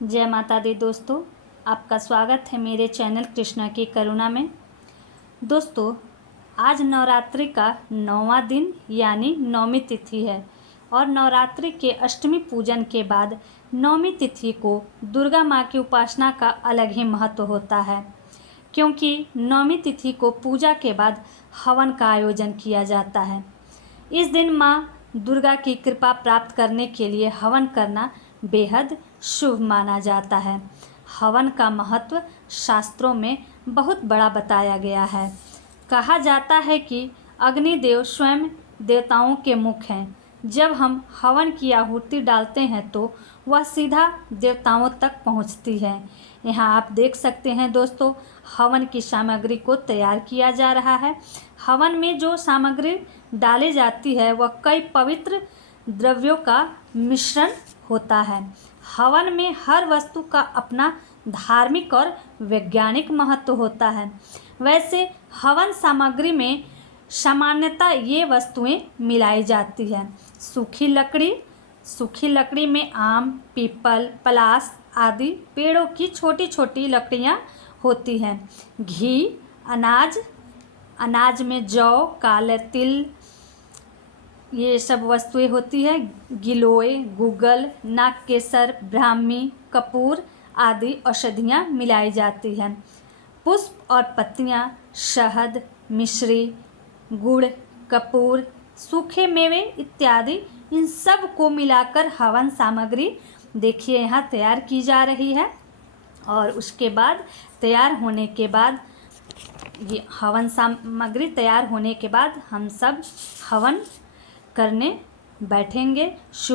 जय माता दी दोस्तों, आपका स्वागत है मेरे चैनल कृष्णा की करुणा में। दोस्तों, आज नवरात्रि का 9वां दिन यानी नौमी तिथि है और नवरात्रि के अष्टमी पूजन के बाद नौमी तिथि को दुर्गा माँ की उपासना का अलग ही महत्व होता है, क्योंकि नौमी तिथि को पूजा के बाद हवन का आयोजन किया जाता है। इस दिन माँ दुर्गा की कृपा प्राप्त करने के लिए हवन करना बेहद शुभ माना जाता है। हवन का महत्व शास्त्रों में बहुत बड़ा बताया गया है। कहा जाता है कि अग्निदेव स्वयं देवताओं के मुख हैं। जब हम हवन की आहुति डालते हैं तो वह सीधा देवताओं तक पहुंचती है। यहाँ आप देख सकते हैं दोस्तों, हवन की सामग्री को तैयार किया जा रहा है। हवन में जो सामग्री डाली जाती है वह कई पवित्र द्रव्यों का मिश्रण होता है। हवन में हर वस्तु का अपना धार्मिक और वैज्ञानिक महत्व होता है। वैसे हवन सामग्री में सामान्यतः ये वस्तुएं मिलाई जाती है। सूखी लकड़ी में आम, पीपल, पलास आदि पेड़ों की छोटी छोटी लकड़ियां होती हैं। घी, अनाज में जौ, काले तिल, ये सब वस्तुएं होती है। गिलोय, गूगल, नागकेसर, ब्राह्मी, कपूर आदि औषधियाँ मिलाई जाती हैं। पुष्प और पत्तियाँ, शहद, मिश्री, गुड़, कपूर, सूखे मेवे इत्यादि, इन सब को मिलाकर हवन सामग्री देखिए यहाँ तैयार की जा रही है। और उसके बाद तैयार होने के बाद ये हवन सामग्री तैयार होने के बाद हम सब हवन करने बैठेंगे।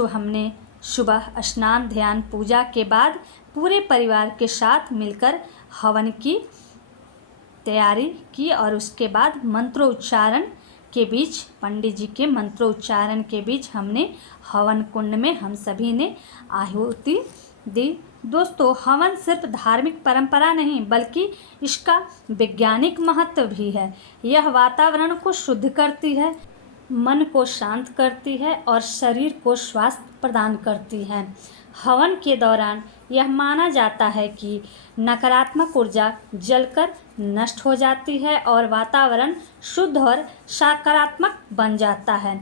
हमने सुबह स्नान, ध्यान, पूजा के बाद पूरे परिवार के साथ मिलकर हवन की तैयारी की और उसके बाद मंत्रोच्चारण के बीच, पंडित जी के मंत्रोच्चारण के बीच हमने हवन कुंड में हम सभी ने आहुति दी। दोस्तों, हवन सिर्फ धार्मिक परंपरा नहीं बल्कि इसका वैज्ञानिक महत्व भी है। यह वातावरण को शुद्ध करती है, मन को शांत करती है और शरीर को स्वास्थ्य प्रदान करती है। हवन के दौरान यह माना जाता है कि नकारात्मक ऊर्जा जलकर नष्ट हो जाती है और वातावरण शुद्ध और सकारात्मक बन जाता है।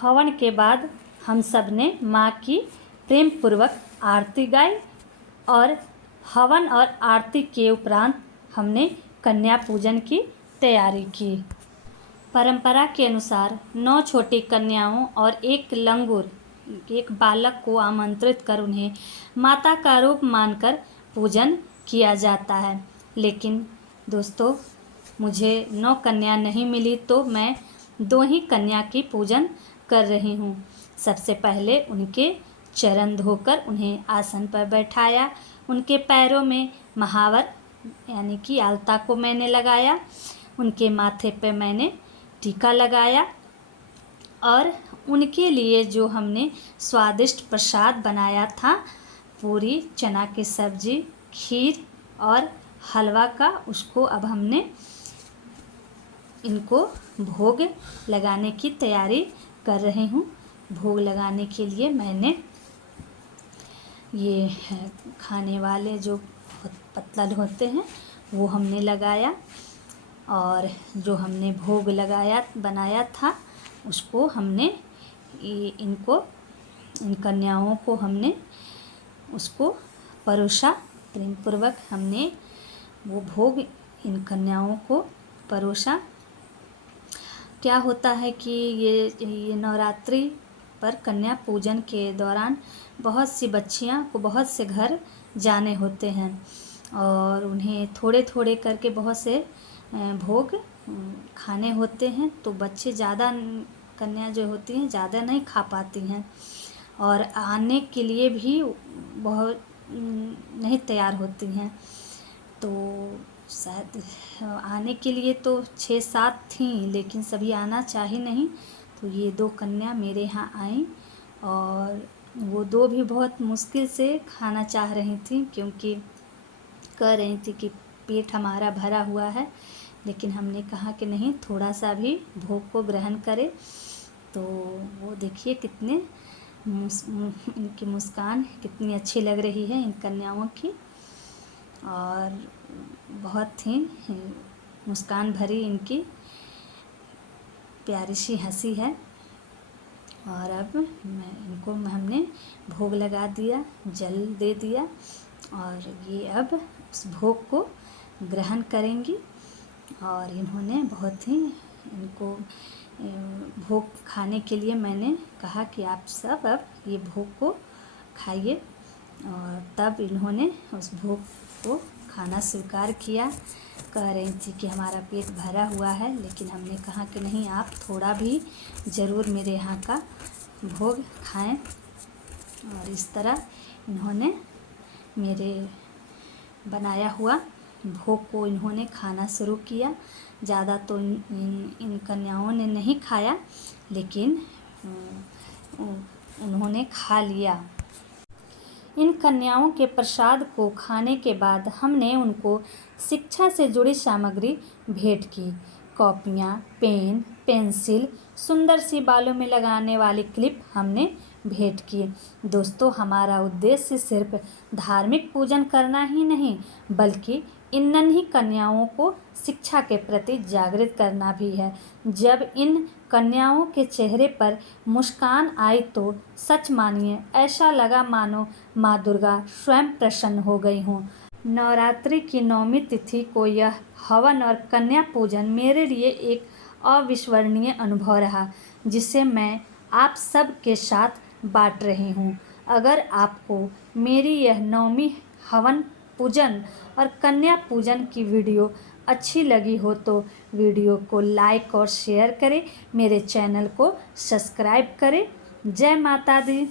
हवन के बाद हम सब ने माँ की प्रेम पूर्वक आरती गाई और हवन और आरती के उपरांत हमने कन्या पूजन की तैयारी की। परंपरा के अनुसार 9 छोटी कन्याओं और एक बालक को आमंत्रित कर उन्हें माता का रूप मानकर पूजन किया जाता है। लेकिन दोस्तों, मुझे 9 कन्या नहीं मिली तो मैं 2 ही कन्या की पूजन कर रही हूँ। सबसे पहले उनके चरण धोकर उन्हें आसन पर बैठाया। उनके पैरों में महावर यानी कि आलता को मैंने लगाया। उनके माथे पे मैंने टीका लगाया और उनके लिए जो हमने स्वादिष्ट प्रसाद बनाया था, पूरी, चना की सब्जी, खीर और हलवा का, उसको अब हमने इनको भोग लगाने की तैयारी कर रही हूँ। भोग लगाने के लिए मैंने ये खाने वाले जो पत्तल होते हैं वो हमने लगाया और जो हमने भोग बनाया था उसको हमने इन कन्याओं को हमने उसको परोसा। प्रेम पूर्वक हमने वो भोग इन कन्याओं को परोसा। क्या होता है कि ये नवरात्रि पर कन्या पूजन के दौरान बहुत सी बच्चियां को बहुत से घर जाने होते हैं और उन्हें थोड़े थोड़े करके बहुत से भोग खाने होते हैं, तो बच्चे ज़्यादा, कन्या जो होती हैं ज़्यादा नहीं खा पाती हैं और आने के लिए भी बहुत नहीं तैयार होती हैं। तो शायद आने के लिए तो 6-7 थीं लेकिन सभी आना चाही नहीं, तो ये 2 कन्या मेरे यहाँ आईं और वो 2 भी बहुत मुश्किल से खाना चाह रही थीं, क्योंकि कह रही थी कि पेट हमारा भरा हुआ है। लेकिन हमने कहा कि नहीं, थोड़ा सा भी भोग को ग्रहण करें। तो वो देखिए कितने इनकी मुस्कान कितनी अच्छी लग रही है इन कन्याओं की, और बहुत ही मुस्कान भरी इनकी प्यारी सी हंसी है। और अब हमने भोग लगा दिया, जल दे दिया, और ये अब उस भोग को ग्रहण करेंगी। और इन्होंने बहुत ही इनको भोग खाने के लिए मैंने कहा कि आप सब अब ये भोग को खाइए, और तब इन्होंने उस भोग को खाना स्वीकार किया। कह रही थी कि हमारा पेट भरा हुआ है, लेकिन हमने कहा कि नहीं, आप थोड़ा भी ज़रूर मेरे यहाँ का भोग खाएं। और इस तरह इन्होंने मेरे बनाया हुआ भोग को इन्होंने खाना शुरू किया। ज़्यादा तो इन कन्याओं ने नहीं खाया, लेकिन उन्होंने खा लिया। इन कन्याओं के प्रसाद को खाने के बाद हमने उनको शिक्षा से जुड़ी सामग्री भेंट की। कॉपियाँ, पेन, पेंसिल, सुंदर सी बालों में लगाने वाली क्लिप हमने भेंट की। दोस्तों, हमारा उद्देश्य सिर्फ धार्मिक पूजन करना ही नहीं, बल्कि इन नन्ही कन्याओं को शिक्षा के प्रति जागृत करना भी है। जब इन कन्याओं के चेहरे पर मुस्कान आई तो सच मानिए ऐसा लगा मानो माँ दुर्गा स्वयं प्रसन्न हो गई हों। नवरात्रि की 9वीं तिथि को यह हवन और कन्या पूजन मेरे लिए एक अविस्मरणीय अनुभव रहा, जिसे मैं आप सब के साथ बांट रही हूँ। अगर आपको मेरी यह 9वीं हवन पूजन और कन्या पूजन की वीडियो अच्छी लगी हो तो वीडियो को लाइक और शेयर करें, मेरे चैनल को सब्सक्राइब करें। जय माता दी।